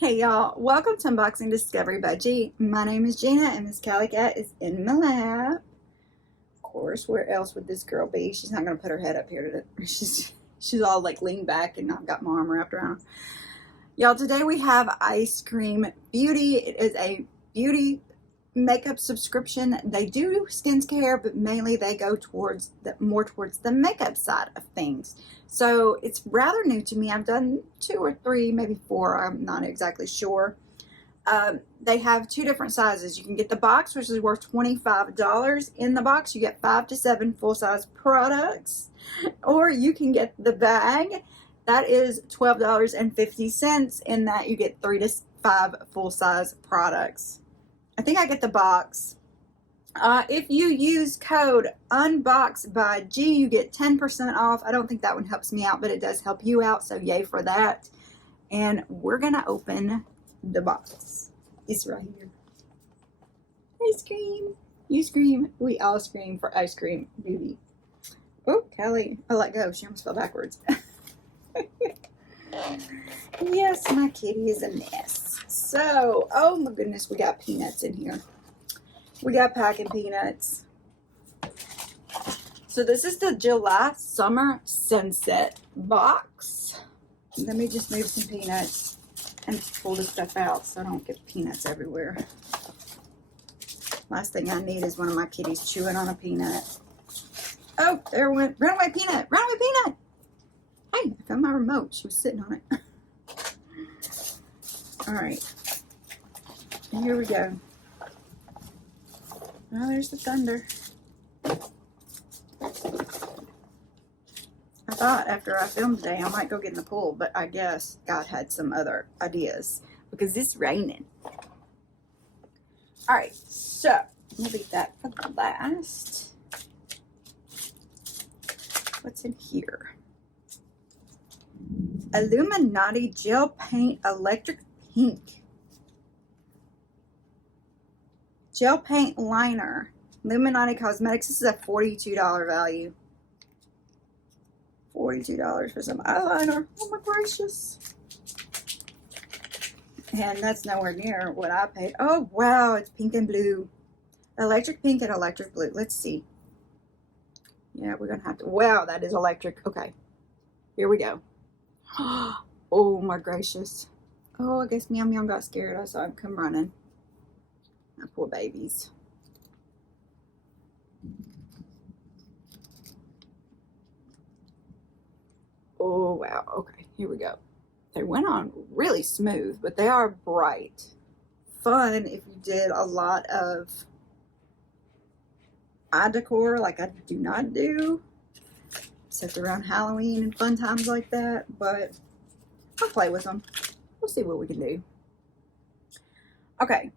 Hey y'all, welcome to Unboxing Discovery by G. My name is Gina and Miss Cali Cat is in my lap. Of course, where else would this girl be? She's not going to put her head up here today. She's all like leaned back and I've got my arm wrapped around. Y'all, today we have EyeScream Beauty. It is a beauty makeup subscription. They do skincare, but mainly they go towards more towards the makeup side of things. So it's rather new to me. I've done 2 or 3, maybe 4. I'm not exactly sure. They have 2 different sizes. You can get the box, which is worth $25. In the box, you get 5 to 7 full-size products, or you can get the bag. That is $12.50. In that, you get 3 to 5 full-size products. I think I get the box. If you use code UNBOXBYG, you get 10% off. I don't think that one helps me out, but it does help you out, so yay for that. And we're going to open the box. It's right here. EyeScream. You scream, we all scream for EyeScream Beauty. Oh, Callie. I let go. She almost fell backwards. Yes, my kitty is a mess. So, oh my goodness, we got peanuts in here. We got packing peanuts. So this is the July Summer Sunset box. Let me just move some peanuts and pull this stuff out so I don't get peanuts everywhere. Last thing I need is one of my kitties chewing on a peanut. Oh, there went runaway peanut. Runaway peanut. Hey, I found my remote. She was sitting on it. All right. Here we go. Oh, there's the thunder. I thought after I filmed today I might go get in the pool, but I guess God had some other ideas because it's raining. All right, so we'll leave that for the last. What's in here? Illuminati Gel Paint Electric Pink. Gel Paint Liner. Illuminati Cosmetics. This is a $42 value. $42 for some eyeliner. Oh my gracious. And that's nowhere near what I paid. Oh wow, it's pink and blue. Electric pink and electric blue. Let's see. Yeah, we're going to have to. Wow, that is electric. Okay. Here we go. Oh my gracious. Oh, I guess Meow Meow got scared. I saw him come running. My poor babies. Oh, wow. Okay, here we go. They went on really smooth, but they are bright. Fun if you did a lot of eye decor, like I do not do, except around Halloween and fun times like that, but I'll play with them. We'll see what we can do. Okay.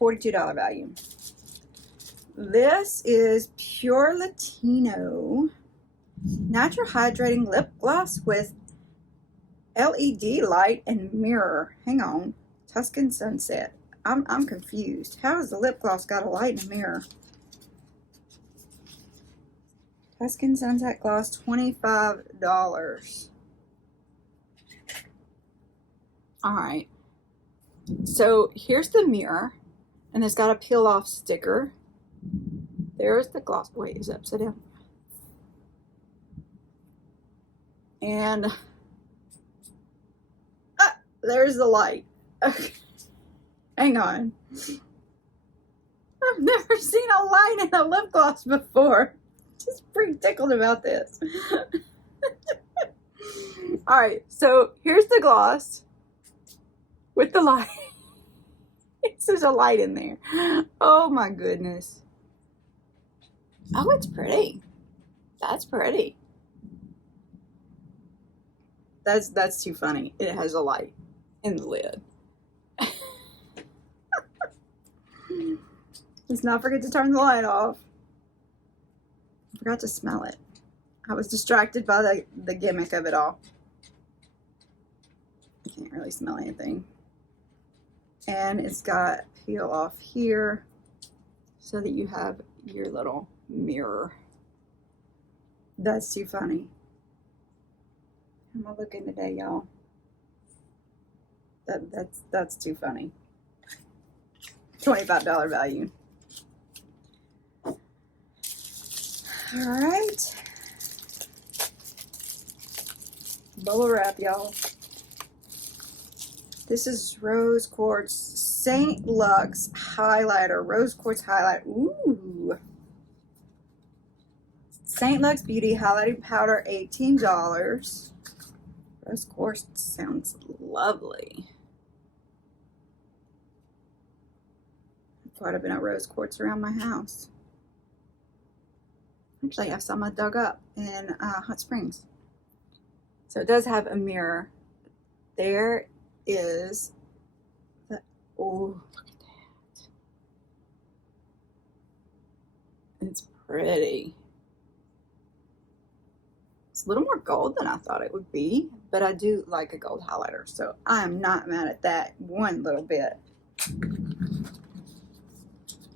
$42 value. This is PureLano Natural Hydrating Lip Gloss with LED light and mirror. Hang on. Tuscan Sunset. I'm confused. How has the lip gloss got a light and a mirror? Tuscan Sunset Gloss, $25. Alright. So here's the mirror. And it's got a peel off sticker. There's the gloss. Wait, is it upside down? And there's the light. Okay. Hang on. I've never seen a light in a lip gloss before. Just pretty tickled about this. Alright, so here's the gloss with the light. There's a light in there. Oh my goodness. Oh, it's pretty. That's pretty. That's too funny. It has a light in the lid. Let's not forget to turn the light off. I forgot to smell it. I was distracted by the gimmick of it all. I can't really smell anything. And it's got peel off here so that you have your little mirror. That's too funny. How am I looking today, y'all? That's too funny. $25 value. All right. Bubble wrap, y'all. This is Rose Quartz St. Luxe highlighter. Rose Quartz highlight. Ooh. St. Luxe Beauty highlighting powder, $18. Rose Quartz sounds lovely. Quite a bit of rose quartz around my house. Actually, I have some I dug up in Hot Springs. So it does have a mirror. There is the, oh, look at that. It's pretty. It's a little more gold than I thought it would be, but I do like a gold highlighter, so I am not mad at that one little bit.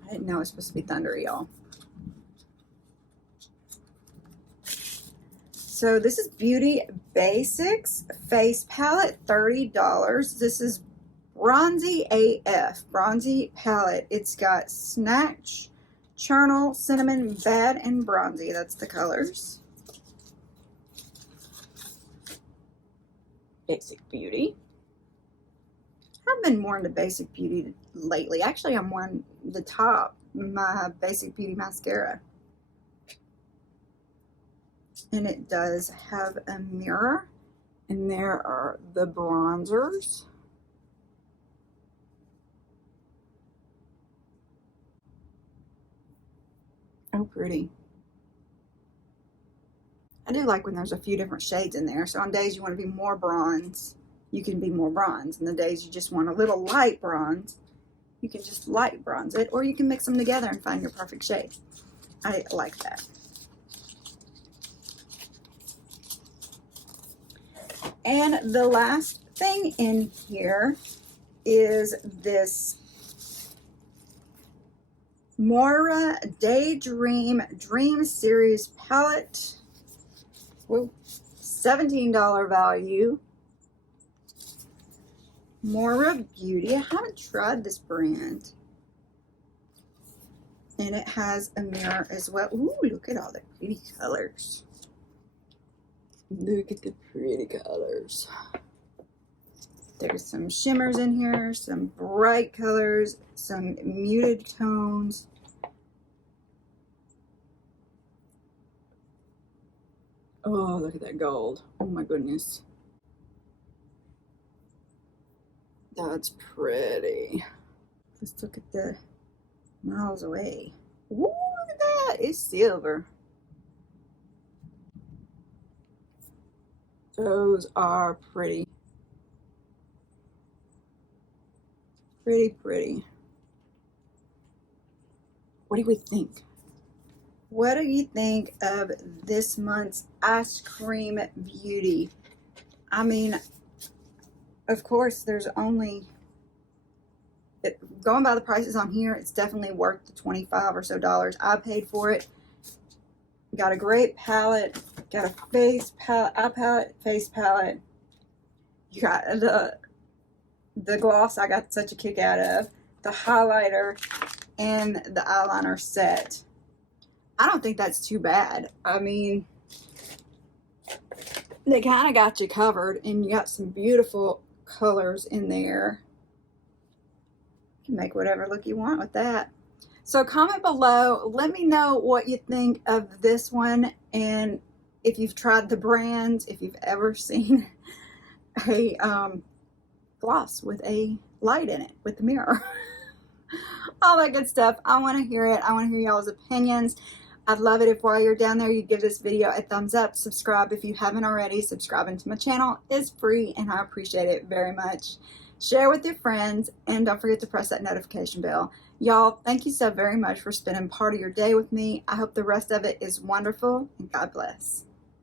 I didn't know it was supposed to be thundery, y'all. So this is Beauty Basics Face Palette, $30. This is Bronzy AF, Bronzy Palette. It's got Snatch, Charnel, Cinnamon, Bad, and Bronzy. That's the colors. Basic Beauty. I've been more into Basic Beauty lately. Actually, I'm wearing the top, my Basic Beauty mascara. And it does have a mirror. And there are the bronzers. Oh, pretty. I do like when there's a few different shades in there. So on days you want to be more bronze, you can be more bronze. And the days you just want a little light bronze, you can just light bronze it. Or you can mix them together and find your perfect shade. I like that. And the last thing in here is this Moira Daydream Dream Series palette. Whoa, $17 value. Moira Beauty. I haven't tried this brand. And it has a mirror as well. Ooh, look at all the pretty colors. Look at the pretty colors. There's some shimmers in here, some bright colors, some muted tones. Oh, look at that gold. Oh my goodness. That's pretty. Let's look at the miles away. Ooh, look at that. It's silver. Those are pretty. Pretty, pretty. What do we think? What do you think of this month's EyeScream Beauty? I mean, of course, there's only, going by the prices on here, it's definitely worth the $25 or so I paid for it. Got a great palette, got a face palette, eye palette, face palette. You got the gloss I got such a kick out of, the highlighter, and the eyeliner set. I don't think that's too bad. I mean, they kind of got you covered, and you got some beautiful colors in there. You can make whatever look you want with that. So comment below, let me know what you think of this one, and if you've tried the brands, if you've ever seen a gloss with a light in it, with the mirror. All that good stuff. I want to hear it. I want to hear y'all's opinions. I'd love it if while you're down there, you give this video a thumbs up. Subscribe if you haven't already. Subscribing to my channel is free, and I appreciate it very much. Share with your friends, and don't forget to press that notification bell. Y'all, thank you so very much for spending part of your day with me. I hope the rest of it is wonderful, and God bless.